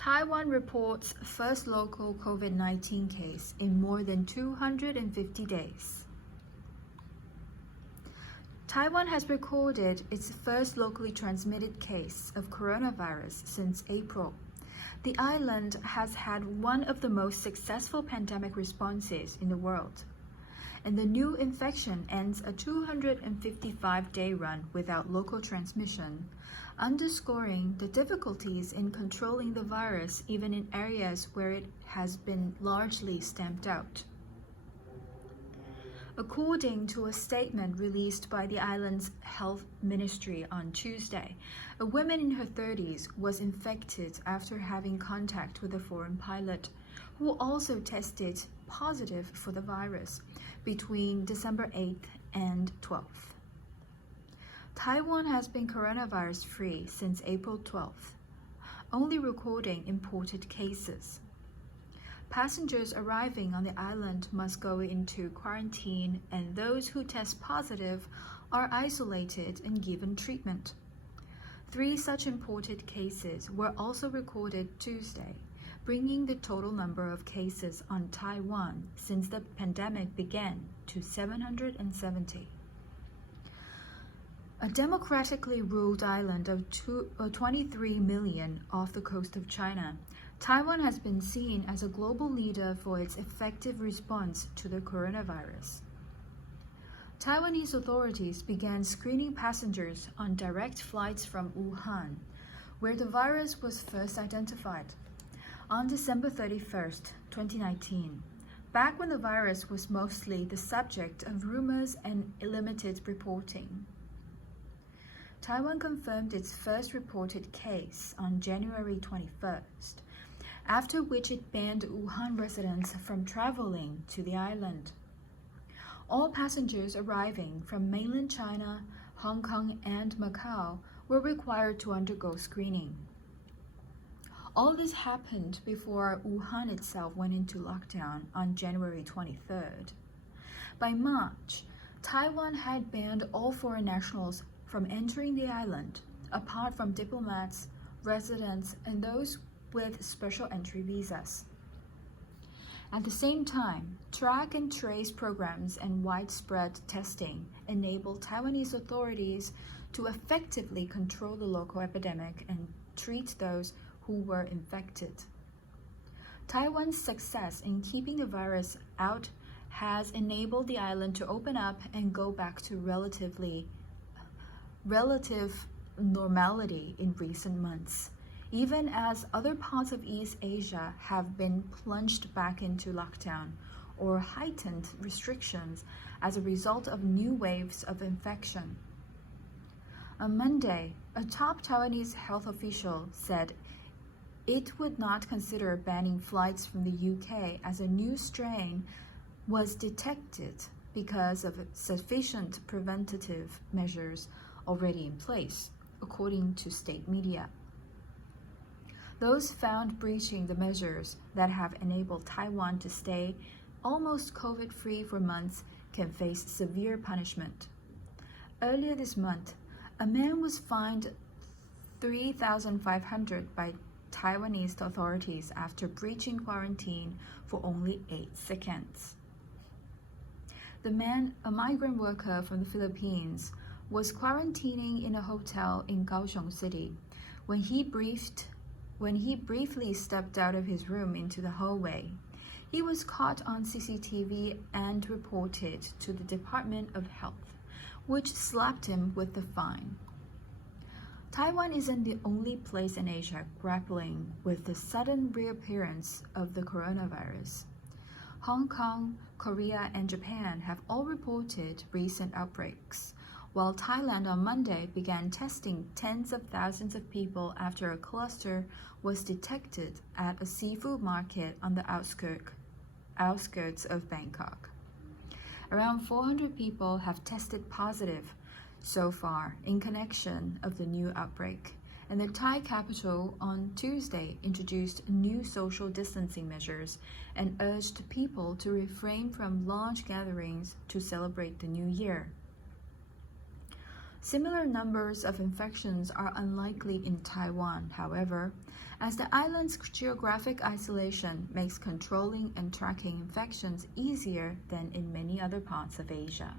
Taiwan reports first local COVID-19 case in more than 250 days. Taiwan has recorded its first locally transmitted case of coronavirus since April. The island has had one of the most successful pandemic responses in the world, and the new infection ends a 255-day run without local transmission, underscoring the difficulties in controlling the virus even in areas where it has been largely stamped out. According to a statement released by the island's health ministry on Tuesday, a woman in her 30s was infected after having contact with a foreign pilot, who also tested positive for the virus between December 8th and 12th. Taiwan has been coronavirus-free since April 12th, only recording imported cases. Passengers arriving on the island must go into quarantine, and those who test positive are isolated and given treatment. 3 such imported cases were also recorded Tuesday, bringing the total number of cases on Taiwan since the pandemic began to 770. A democratically ruled island of 23 million off the coast of China, Taiwan has been seen as a global leader for its effective response to the coronavirus. Taiwanese authorities began screening passengers on direct flights from Wuhan, where the virus was first identified, on December 31st, 2019, back when the virus was mostly the subject of rumors and limited reporting. Taiwan confirmed its first reported case on January 21st, after which it banned Wuhan residents from traveling to the island. All passengers arriving from mainland China, Hong Kong, and Macau were required to undergo screening. All this happened before Wuhan itself went into lockdown on January 23rd. By March, Taiwan had banned all foreign nationals from entering the island, apart from diplomats, residents, and those with special entry visas. At the same time, track and trace programs and widespread testing enabled Taiwanese authorities to effectively control the local epidemic and treat those who were infected. Taiwan's success in keeping the virus out has enabled the island to open up and go back to relative normality in recent months, even as other parts of East Asia have been plunged back into lockdown or heightened restrictions as a result of new waves of infection. On Monday, a top Taiwanese health official said it would not consider banning flights from the UK as a new strain was detected because of sufficient preventative measures already in place, according to state media. Those found breaching the measures that have enabled Taiwan to stay almost COVID-free for months can face severe punishment. Earlier this month, a man was fined 3,500 by Taiwanese authorities after breaching quarantine for only 8 seconds. The man, a migrant worker from the Philippines, was quarantining in a hotel in Kaohsiung City when he briefly stepped out of his room into the hallway. He was caught on CCTV and reported to the Department of Health, which slapped him with the fine. Taiwan isn't the only place in Asia grappling with the sudden reappearance of the coronavirus. Hong Kong, Korea, and Japan have all reported recent outbreaks, while Thailand on Monday began testing tens of thousands of people after a cluster was detected at a seafood market on the outskirts of Bangkok. Around 400 people have tested positive so far in connection of the new outbreak, and the Thai capital on Tuesday introduced new social distancing measures and urged people to refrain from large gatherings to celebrate the new year. Similar numbers of infections are unlikely in Taiwan, however, as the island's geographic isolation makes controlling and tracking infections easier than in many other parts of Asia.